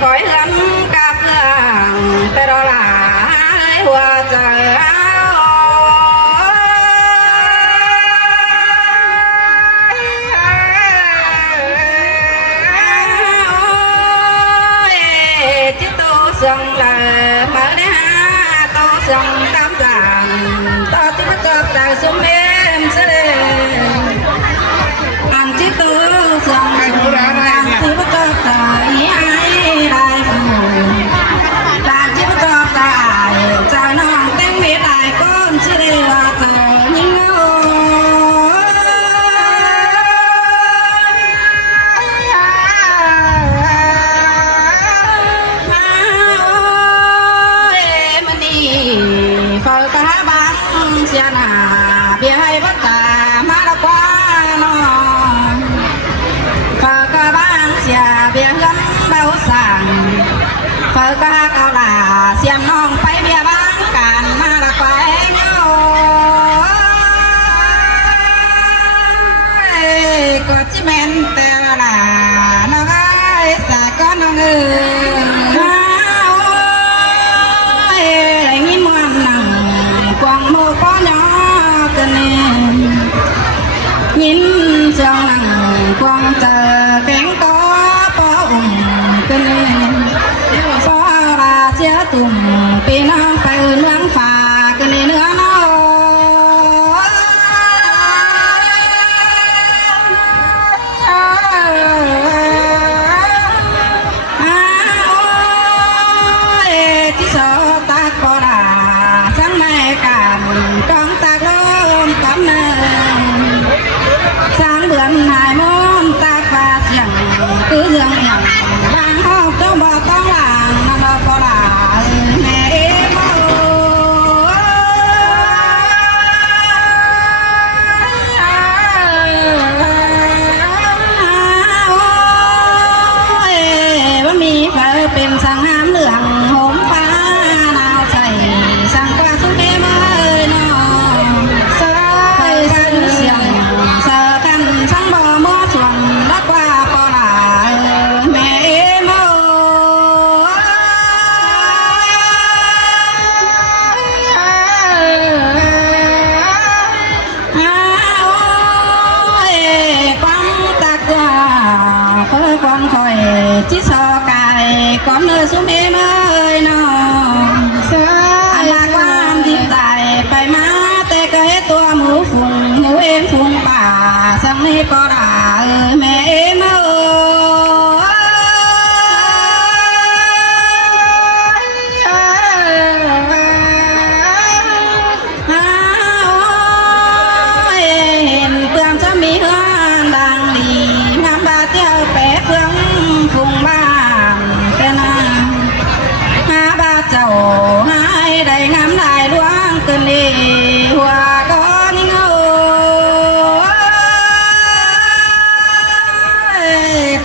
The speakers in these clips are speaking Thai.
cõi gắn cà phường tê đó là hai hoa trời chứ tôi sừng là mở nè tôi sừng đám giang tôi chỉ có tài xuống em sẽ ăn chứ tôi sừng làm chỉ có tài ai đại phụ làm chỉ có tài trời non tiếng biết đại con chỉ để là trời những phơi cá bán xe nà bia hay bắt cả má đã quá nó phơi cá bán xe bia gắn bao sàng phơi cá cao là xem non phải bia bán cạn má đã quá nhau có chí men tè là nó gái xa có nó ngư quăng mô có nhỏ tên nhìn cho nặng quăng chờ kén có bó tên có ra xe tùng vì nó phải nướng phà cái này nữa nó chỉ sợ ta có là sáng mai cảm con ta gom cắm sáng bữa hai môn ta pha xiềng cứ dương nhằng vang hô cho bò con làng nó có là mẹ em bữa mì phảiเป็นsang hám lượng hôm phá nào chạy sang qua xuống em ơi nó sơi sang xiềng sờ khăn sang bò mưa xuồng đã qua có là mẹ em ơi quăng ta qua phơi con khỏi chỉ sợ cài con nơi xuống em ơi nó là quan thiên tài phải má tê cái tua mũ phùng mũ em phùng bà sang đi có đã mẹ em hiện tượng cho mỹ hương đang đi ngắm ba theo bé phương phùng ba tên ba chầu hai đầy ngắm đại luang cơn đi hoa có những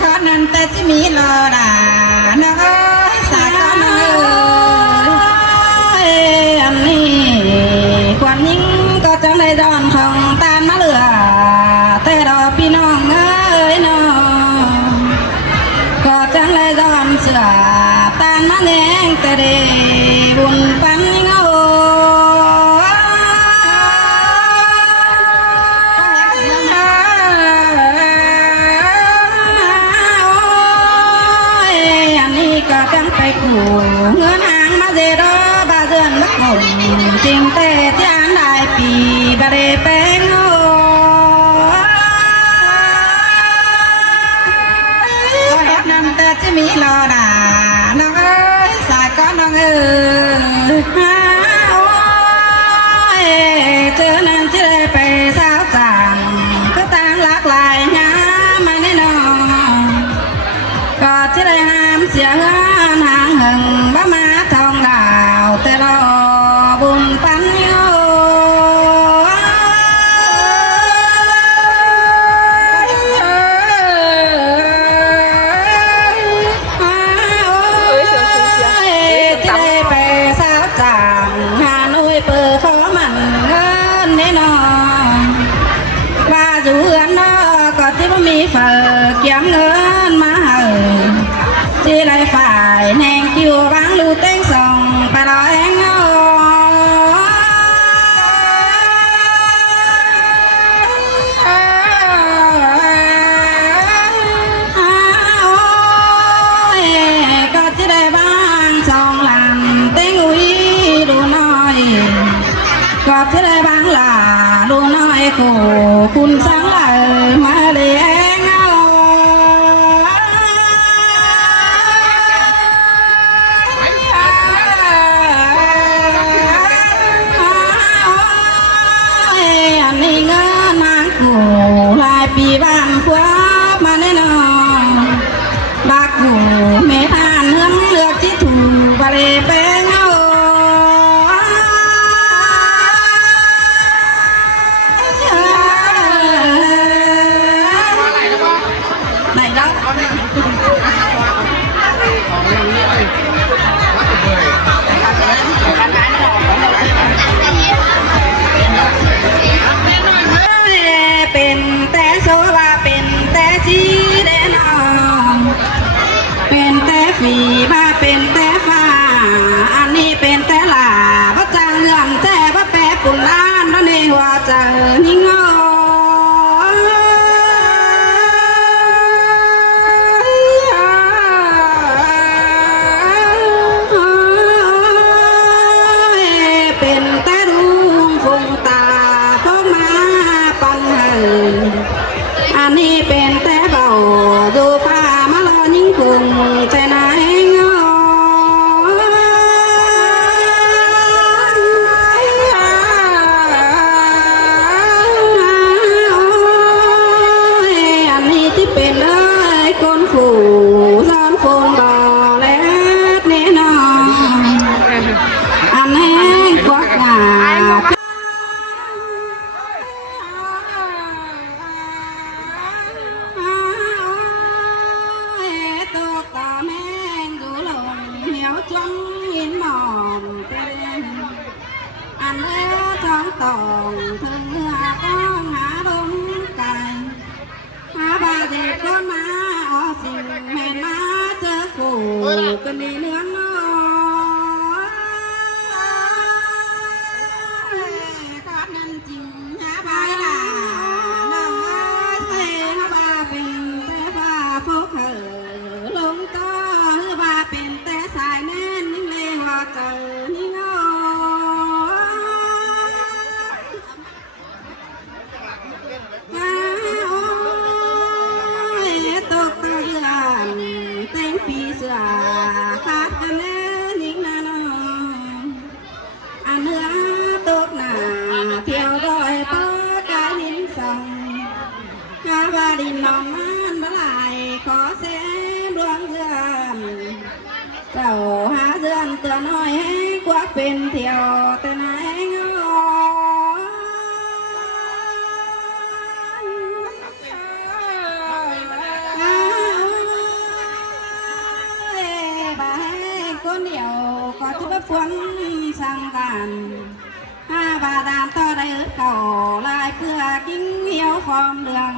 khó nên ta chỉ mỹ lờ đà nó xa có nó anh đi quan những có trong đây đòn không tan má lửa tê đò pi non ơi nó có trong đây đòn sửa tan má nén tê đi buồn bắn những có trắng tay của ngân hàng mà dễ đó ba dần bất hồng trình tê chán đại pì bà đề bé ngô có hết năm ta chỉ mỹ lo đà nó ơi xài có nó ngư chớ nên chỉ để phải sao chẳng cứ tan lạc lại nhá mà nên nó có chỉ để ham xỉa hân hàng hừng bá má thông đào tê lo buồn bắn nhau chỉ để phải sao chẳng cổคุณsáng lại mà để anh anh đi ngỡ mang cổ lại bị bàn khóa mà nên bác cổ mẹ than hương lược chỉ thủ và để bé nhau này đóเป็นแต่โซว่าเป็นแต่สีแดงเป็นแต่ฝีมาเป็นแต่ฟ้าอันนี้เป็นแต่หลาพระจังเงื่อนแต่พระแปรปุ่นล้านนั่นเองว่าจะยิ่งงอเป็นแต่ดวงฟงตาเข้ามาปันอันนี้เป็นแต่เบาดูฟ้ามารอยิ่งคงใจไหนงออันนี้ที่เป็นเลยคนขู่ซ้อนฟงบ่และแน่นอนอันนี้กวักหาอันเล่ท้องตองถึงเนื้อต้องหาดมไก่หาบาเด็กก็มาเอาสิ่งแม่มาเจอคู่กันดีเนื้อน้อยขาดนั่นจริงหาบาหล่าน้องเสียหาบาเป็นแต่ฟ้าโฟกเหลงก็หาบาเป็นแต่สายแน่นนิ่งเลยว่าเจอนิ่งปีเสือขาดกันแล้วนิ่งนานอันเนื้อตกหนาเที่ยวดอยป้ากายหินส่องหาบาดินนองมันบลายขอเส้นดวงเสื่อมเจ้าหาเสื่อมเตือนน้อยให้กว่าเป็นเที่ยวแต่ไหนงคนเดียวก็ทุบพวนสั่งกันห้าบาดามต่อได้เก่าลายเพื่อกิ้งเหี่ยวฟอมเดือง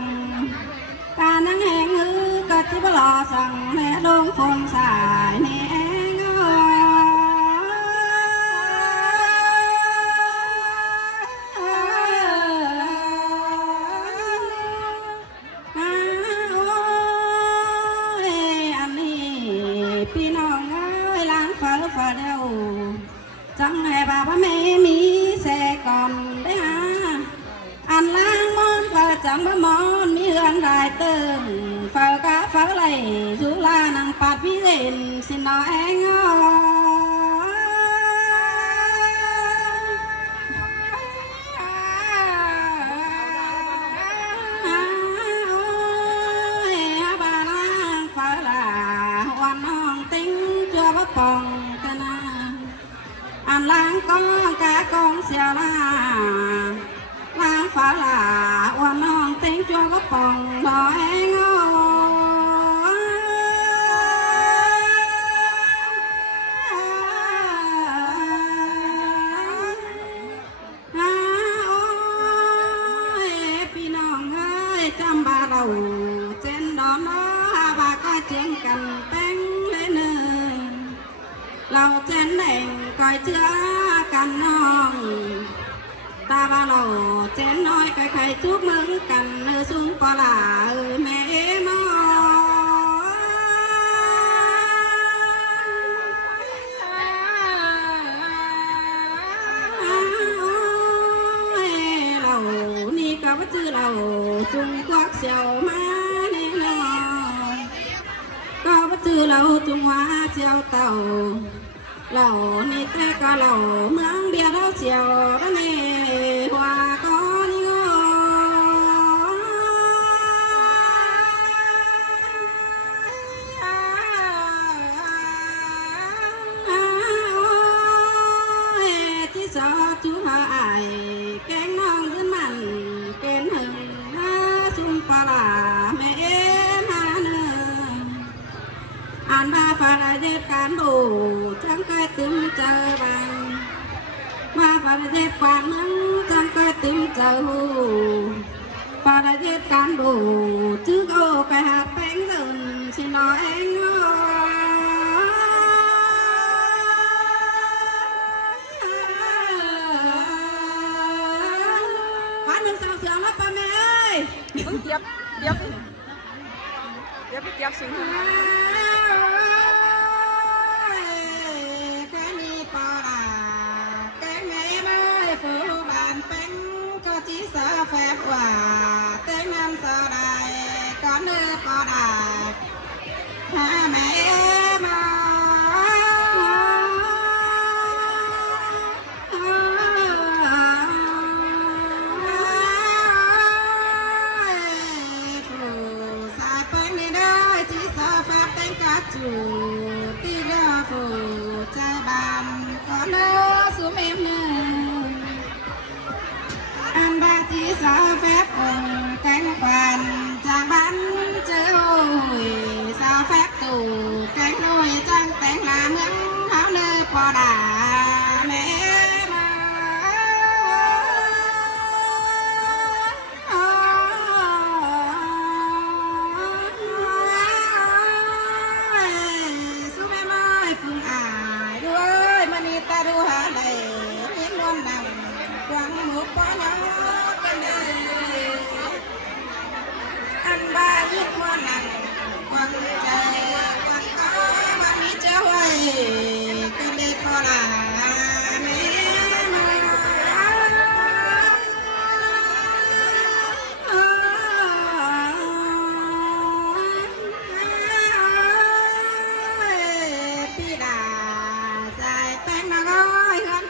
การนั่งแหงก็ทุบรอสั่งแม่ลงฝนสายแหงพี่น้องล้างฟ้าฟ้าเดียวจังแห่บาพแม่มีแสก่อนได้หาอันล้างมอนฟ้าจังบะมอนมีเรือนได้เติมฟ้ากะฟ้าไหลสุลานังปัดพิเศษสินน้อยแองปองตะนาอันล้างกองกะกองเสียลาล้างฝาลาวันน้องเต็งจัวก็ปองดอยงอพี่น้องเอ้ยจำบาเราเจนดอนน้อบาก็เจียงกันแป้งเลยเนเราเจนแดงคอยเชื่อกันน้องตาบาเราเจนน้อยใครๆทุกมึงกันเนื้อสูงปลาแม่น้อเรานี่กับ จุงควักเสียวมาแน่นอนก็บ่จือเราจุงว่าเสียวเต่าเรานี่แต่ก็เราเมืองเบียร์เราเสียวระเนหัวก้อนงอที่สอจูหาไอแกงน้องขึ้นมันเกณฑ์หึงหาจุ่มปลาแม่เอ็มหาเนื้ออ่านบาฟาราเดบการดูจังเคยตึมเจอบังมาฟาราเดบการเมืองจังเคยตึมเจอฟาราเดบการดูจึกโอกะหาแป้งเดินสิน้อยเองเจี๊ยบไปเจี๊ยบสิงแค่นี้ปอดาแกงไงไม่ฟูบานเป็นก็จีสาแฟบว่าเต้นน้ำสลายก่อนเนื้อปอดาหาแม่มาจูตีเลือฟูใจบานก่อนเลือสูเมมเนื้ออันบาจีสาวแฟบองแกงควันจากบ้านเจอโอ้ยสาวแฟบตู่แกงน้อยจังแต่งหาเมืองเขาเนื้อปอดาแม่ดูหาได้ยินวนนำกวางหมูปอยกันเลยอันบ้ายินวนนำกวางใจกวางเขามามีเจ้าไว้กันเลยพอละแม่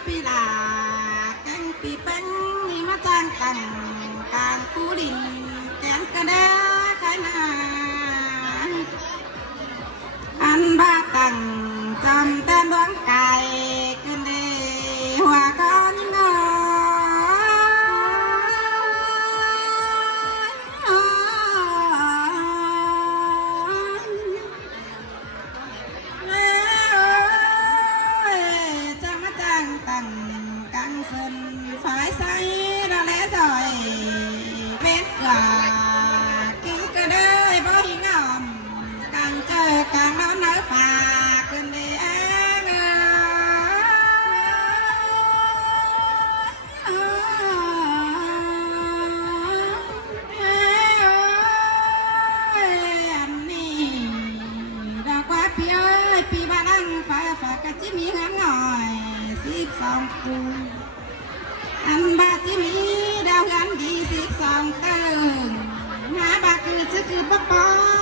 พี่ดาปีแป้งนี่มาจ้างตังการกูดินแกนกระเดาขายนาอันบ้าตังจำแต่ดวงไก่กันเดหัวก้อนเงาจะมาจ้างตังกังเซนฝ่ายใส่เราและจอยเวทกว่ากินก็ได้บ่หิงอมกังเจอกังน้ำเนื้อฝากกันดีเองอันนี้ดอกว่าพี่เอ้ยพี่บ้านนั่งฝากกะจิมีหางหน่อย12 ปูอันบาที่มีดาวกันดี12 เติมหาบาคือชื่อคือป๊อ